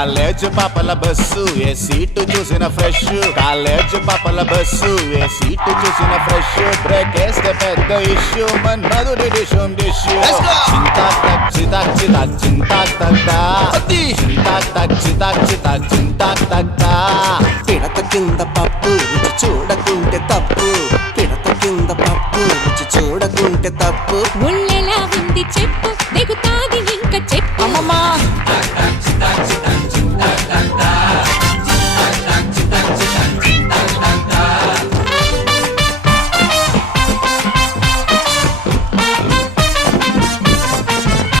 college పాపల bus ఏ seat చూసిన fresh college పాపల బస్సు ఏ సీటు చూసిన ఫ్రెష్ బ్రేక్ వేస్తే పెద్ద ఇష్యూ మన్మధుడి డిషుం డిష్యూ చింతా తక్ చితా చితా చింతా తగ్గా చింతా తక్ చితా చితా చింతా తగ్గా పిడత కింద పప్పు రుచి చూడకుంటే తప్పు పిడత కింద పప్పు రుచి చూడకుంటే తప్పు ఒళ్ళెలా ఉంది చెప్పు దిగుతా